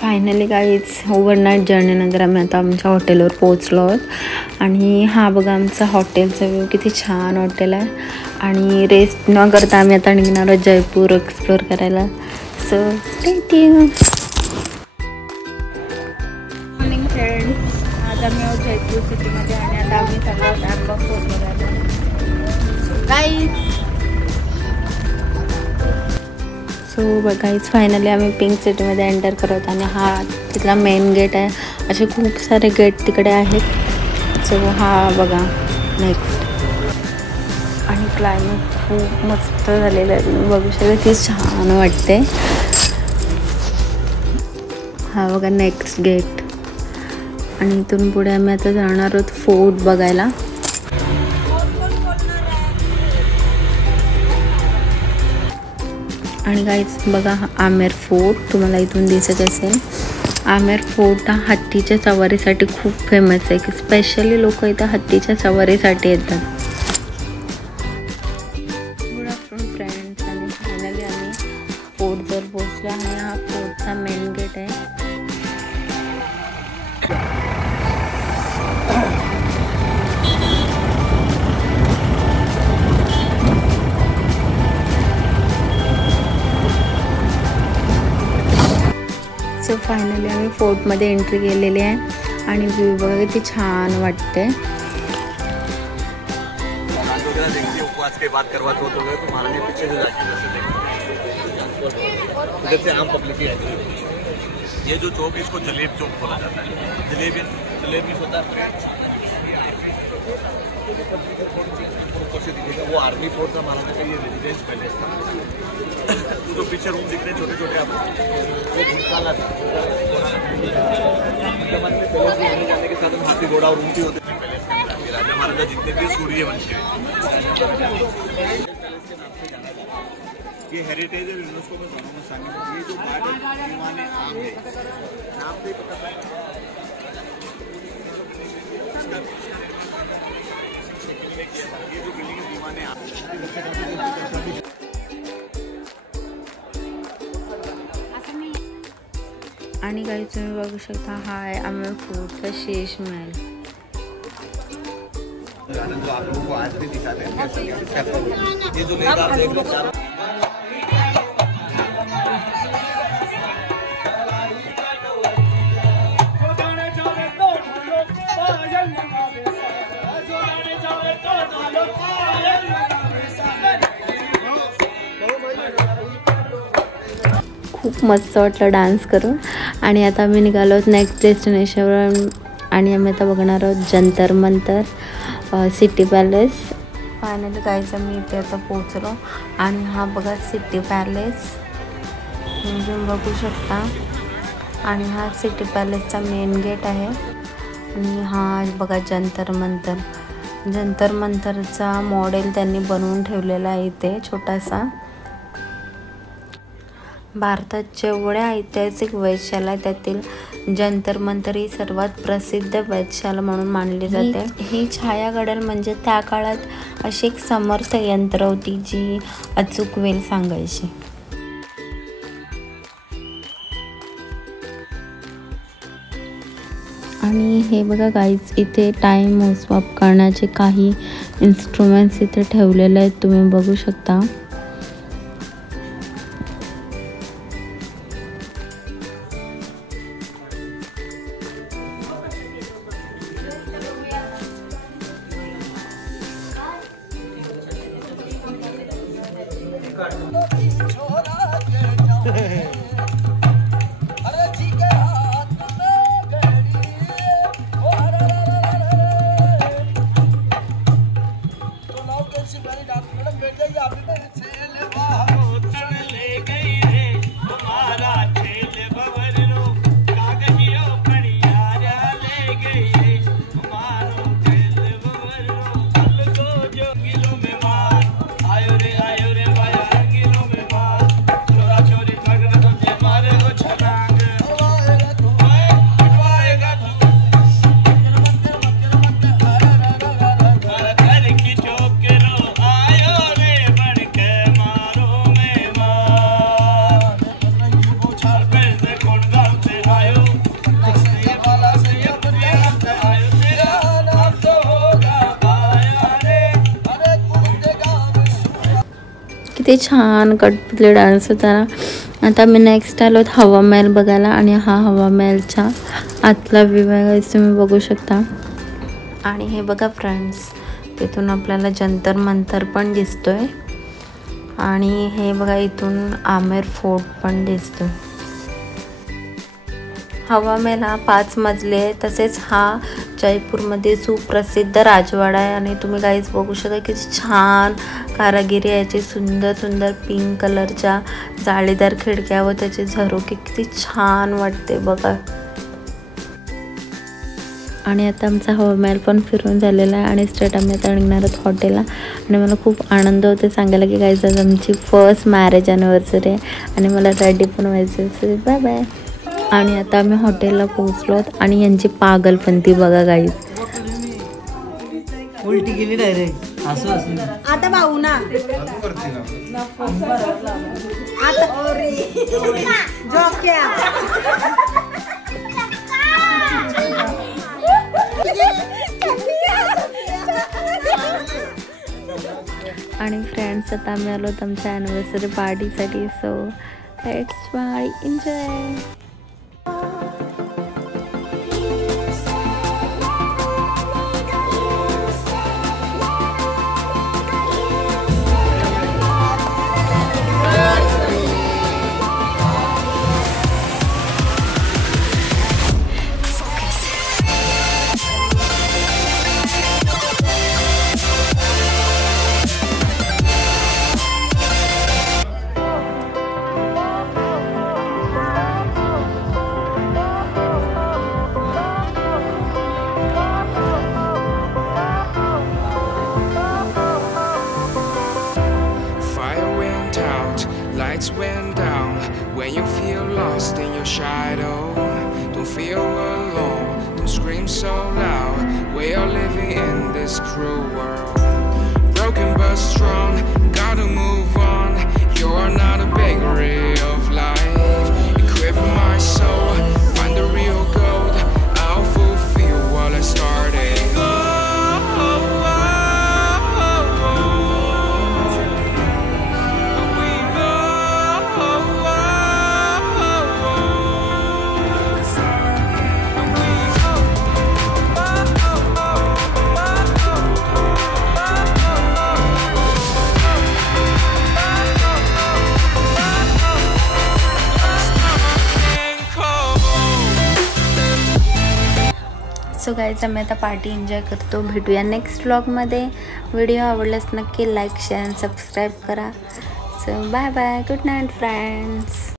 Finally guys overnight जर्नीनंतर आम्ही आता आमच्या हॉटेलवर पोहोचलो आहोत आणि हा बघा आमचा हॉटेलचा व्ह्यू, किती छान हॉटेल आहे. आणि रेस्ट न करता आम्ही आता निघणार आहोत जयपूर एक्सप्लोर करायला. So stay tuned. Morning friends, आज आम्ही आहोत जयपूर सिटीमध्ये आणि आता आम्ही चाललो आहोत आंबा फोर्ट बघायला. गाईज गाईज फायनली आम्ही पिंक सिटीमध्ये एंटर करत आणि हा तिथला मेन गेट आहे. असे खूप सारे गेट तिकडे आहेत. सो हा बघा नेक्स्ट. आणि क्लायमेट खूप मस्त झालेलं आहे, तुम्ही बघू शकता किती छान वाटते. हा बघा नेक्स्ट गेट. आणि इथून पुढे आम्ही आता जाणार आहोत फोर्ट बघायला. आणि गाईज बघा आमेर फोर्ट तुम्हाला इथून दिसत असेल. आमेर फोर्ट हा हत्तीच्या सवारीसाठी खूप फेमस आहे, की स्पेशली लोक इथं हत्तीच्या सवारीसाठी येतात. Good afternoon friends. आणि फायनली आम्ही फोर्ट जर पोहोचलो आणि हा फोर्टचा मेन गेट आहे. सो फायनली आम्ही फोर्टमध्ये एंट्री केलेली आहे आणि व्ह्यू बघा किती छान वाटते. ये जो चौक है इसको जलेब चौक बोला जाता है. जलेबी होता है वो आर्मी फोर्ट था महाराजा का. ये रेजिडेंस पैलेस था. जो पीछे रूम दिख रहे हैं छोटे छोटे आपको, वो भूतकाल था. जमाने में पैलेस में आने जाने के साथ हम हाथी घोड़ा और ऊँटी होते थे. पैलेस में राजा महाराजा जितने भी सूर्यवंशी है. ये हेरिटेज है, यूनेस्को में दोनों शामिल है. ये जो गार्डन दीवाने आम है, नाम से पता है. ये जो बिल्डिंग दीवाने आम. आणि काही तुम्ही बघू शकता हा आहे आमेर फोर्टचा शेष महल. जो आप लोगों को आज भी दिखाते हैं. ये जो लेक आप देख लो चारों. खूप मस्त वाटलं डान्स करून. आणि आता आम्ही निघालो आहोत नेक्स्ट डेस्टिनेशनवर आणि आम्ही आता बघणार आहोत जंतर Mantar, city palace. Finally guys आम्ही इथे आता पोहोचलो आणि हा बघा सिटी पॅलेस तुम्ही बघू शकता. आणि हा सिटी पॅलेसचा मेन गेट आहे. आणि हा बघा जंतर मंतर. जंतर मंतरचा मॉडेल त्यांनी बनवून ठेवलेला आहे इथे छोटासा. भारतात जेवढ्या ऐतिहासिक वेधशाला त्यातील जंतर मंतर ही सर्वात प्रसिद्ध वेधशाला म्हणून मानली जाते. ही छाया घड्याळ म्हणजे त्या काळात अशी एक समर्थ यंत्र होती जी अचूक वेळ सांगायची. आणि हे बघा गाईज इथे टाइम मोजमाप करण्याचे काही इन्स्ट्रुमेंट्स इथे ठेवलेले आहेत, तुम्ही बघू शकता. किती छान कठपुतली डान्स होता ना। आता मी नेक्स्ट आलो हवा महल बघायला आणि हा हवा महलचा आतला व्ह्यू आहे, तुम्ही बघू शकता। आणि हे बघा फ्रेंड्स, तिथून आपल्याला जंतर मंतर पण दिसतोय आणि हे बघा इथून आमेर फोर्ट पण दिसतो। हवा महल हा 5 मजली आहे, तसेच हा जयपूरमध्ये सुप्रसिद्ध राजवाडा आहे। आणि तुम्ही गाईज बघू शकता किती छान कारागिरी आहे, याची सुंदर सुंदर पिंक कलरच्या जाळीदार खिडक्या व त्याचे झरोके किती छान वाटते बघा। आणि आता आमचा हवा महल पण फिरून झालेला आहे आणि स्ट्रेट आम्ही आता निघणार आहोत हॉटेलला। आणि मला खूप आनंद होते सांगायला की गाईज आज आमची फर्स्ट मॅरेज ॲनिव्हर्सरी आहे आणि मला रेडी पण व्हायचं आहे। Bye bye. आणि आता आम्ही हॉटेलला पोहोचलो आणि यांची पागलपंती बघा गाईज। उलटी गेली डायरेक्ट असं असं आता भाऊ ना आता जोक्या आणि फ्रेंड्स आता आम्ही आलो आमच्या ॲनिव्हर्सरी पार्टीसाठी, so let's by enjoy. Lights went down when you feel lost in your shadow. Don't feel alone, don't scream so loud. We are living in this cruel world. Broken but strong, gotta move on. You're not a bakery of life. Equip my soul, find the real gold. I'll fulfill what I started. So guys आम्ही आता party enjoy करतो। भेटूया नेक्स्ट व्लॉगमध्ये। व्हिडिओ आवडल्यास नक्की like share आणि subscribe करा। So bye bye, good night friends.